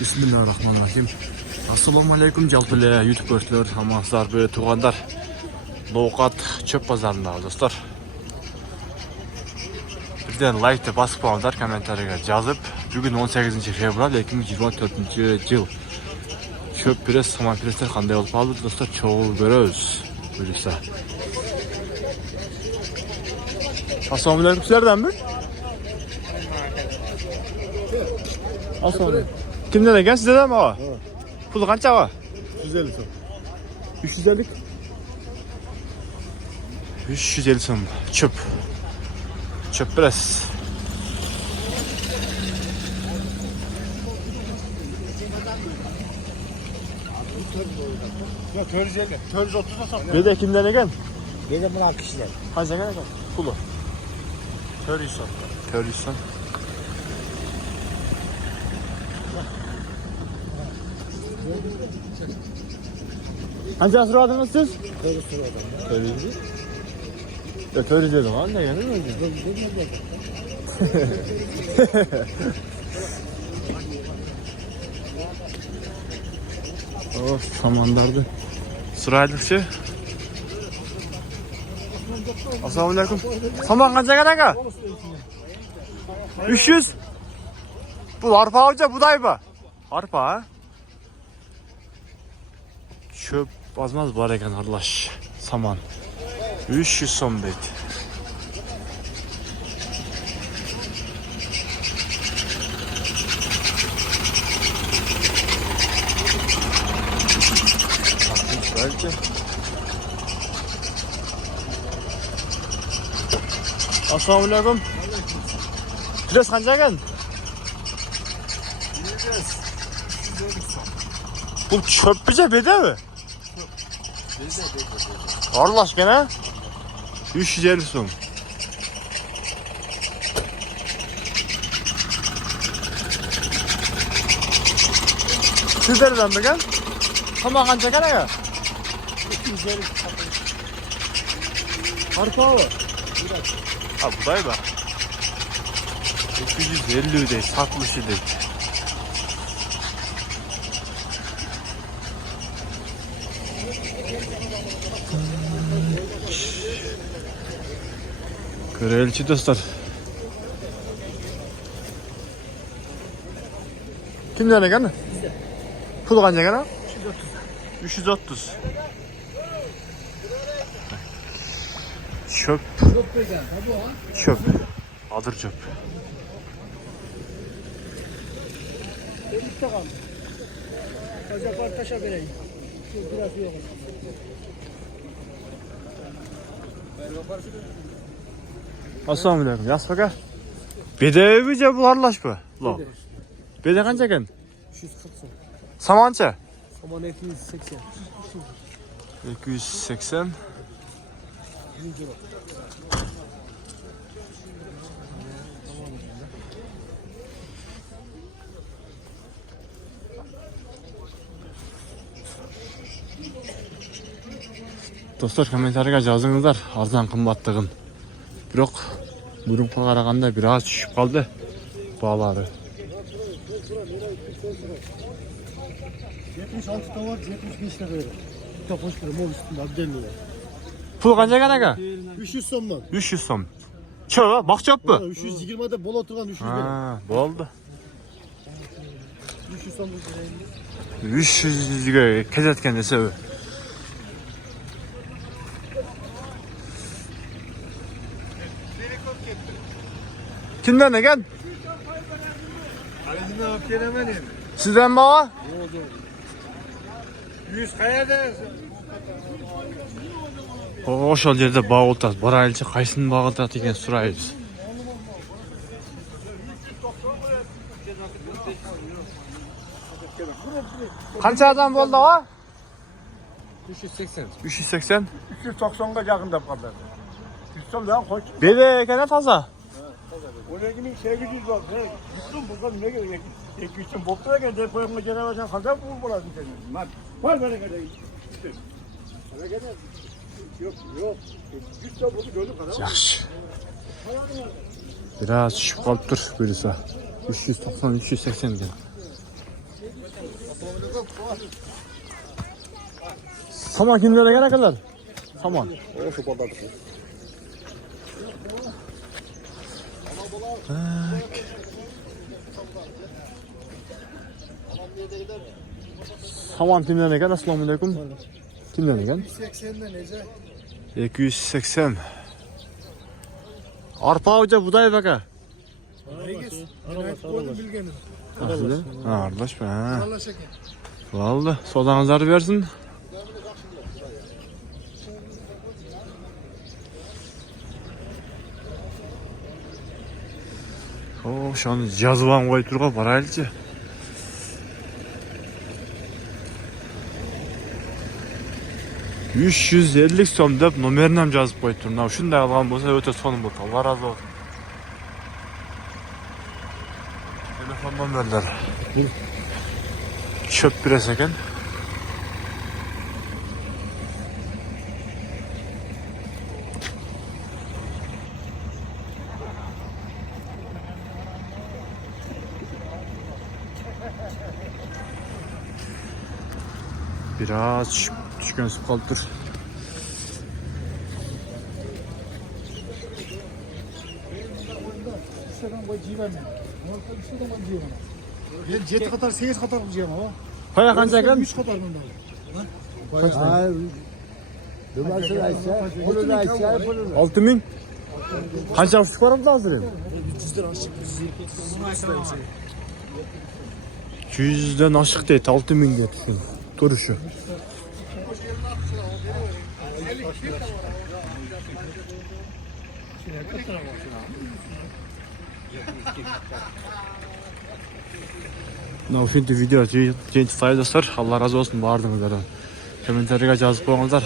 Bismillahirrahmanirrahim. Assalamu alaikum жалпы YouTube көршілер, амансыздар, бөле туғандар. Ноқат чөп базарында достар. Бірден лайкты басып қалыңдар, комментарийға жазып. Бүгін 18 февраль 2024 жыл. Чөп пресс, сама пресстер қандай болып қалды достар, чоғыл көрөз. Бөлісі. Assalamu alaikum, sizlerden mi? Assalamu. Kimden eken sizden mi o? Pulu kança var? 350 son. 350. 350 son. Çöp. Çöp biraz. Ya 450. 430'a satıyor. Bir de kimden eken? Benim buna kişiler. Hangi eken eken? Pulu. 400 son. 400 son. Hangi sıradınız siz? 400 sıradan. 400. Ya 400 dedim anne yani mi? Oh, samandardı. Sıraylıkçı. Assalamu alaikum. Saman kaça kadar? 300. Bu arpa hoca buday mı? Arpa ha? Çöp azmaz var eken arlaş. Saman. 300 son beyt. Belki. Assalamu alaikum. Pres kanca eken? Bu çöp bize bede mi? Arlaş gene 350 son. Sizlerden mi gel? Tamam kanca gene ya? 250. Arpa mı? Ha buday bak. 250 değil, 60 değil. Kraliçe dostlar. Kimden eken? Pul kanca eken? 330. Çöp. Çöp. Adır çöp. Kazaklar taşa vereyim. Biraz yok. Assalamu alaikum. Yas baka. Bede bize bu arlaş mı? Bede kanca eken? 340 son. Samança? Saman 280. 280. 100 lira. Dostlar kommentarga жазыңыздар арзан кымбаттыгын. Бирок мурунга караганда бир аз түшүп калды баалары. 76 var, 75 lira verir. Çok hoş bir mol üstünde abdelle. Pul kanca eken aka? 300 son mu? 300 som. Çöp, bak çöp bu. 320'de bol oturan 300 verir. Ha, boldu. 300 son. 300'gө кезеткен десе. Kimden eken? Alizini alıp gelemedim. Sizden mi o? 100 kayada. Ошол жерде багылтат. Барайлычы кайсын багылтат экен сурайбыз. Канча адам болду о? 380. 380. 390'ga yakında kaldı. 390 daha koş. Bebe ekene taza. Oraya kimin 800 var. Gittim buradan ne gerek? Ekmişim bokta gel depoya generasyon kadar bu bulasın senin. Lan var böyle kadar. Sana kadar. Yok. 100 da bunu gördüm kadar. Yaxşı. Biraz düşüp kalıp dur böylese. 390 380 eкен. Saman kimlere ne kadar? Saman. O şu baldadık. Saman kimlere ne kadar? Assalamu alaikum. Kimlere ne kadar? 180'de nece? 280. Arpa hoca buday baka. Koydum bilgenim. Ha, arkadaş be. Ha. Allah şeker. Vallahi sodanızları versin. O şu an yazılan koyup durga baraylıcı. $350 so'm deb nomerini ham yozib qo'yib turdim. Shunday olgan bo'lsa o'ta so'nim bo'ldi. Alloh razı olsun. Telefon nomerlari. Çöp biraz ekan. Biraz düşkünsüp kaldır. Ben 7 katar 8 katar bulacağım ama. Kaya kanca ekan? 3 katar bundan. Numarasını açsa, bunu da açsa, bunu da. 6000. Kancha uçuk var mı hazır? 300 lira aşık. 200'den aşık değil, 6000 diye tutun. Duruşu. Mынау video жыйынтыктагы достор, Алла разы болсун баардыгыңыздардан. Комментарийге жазып коюңуздар.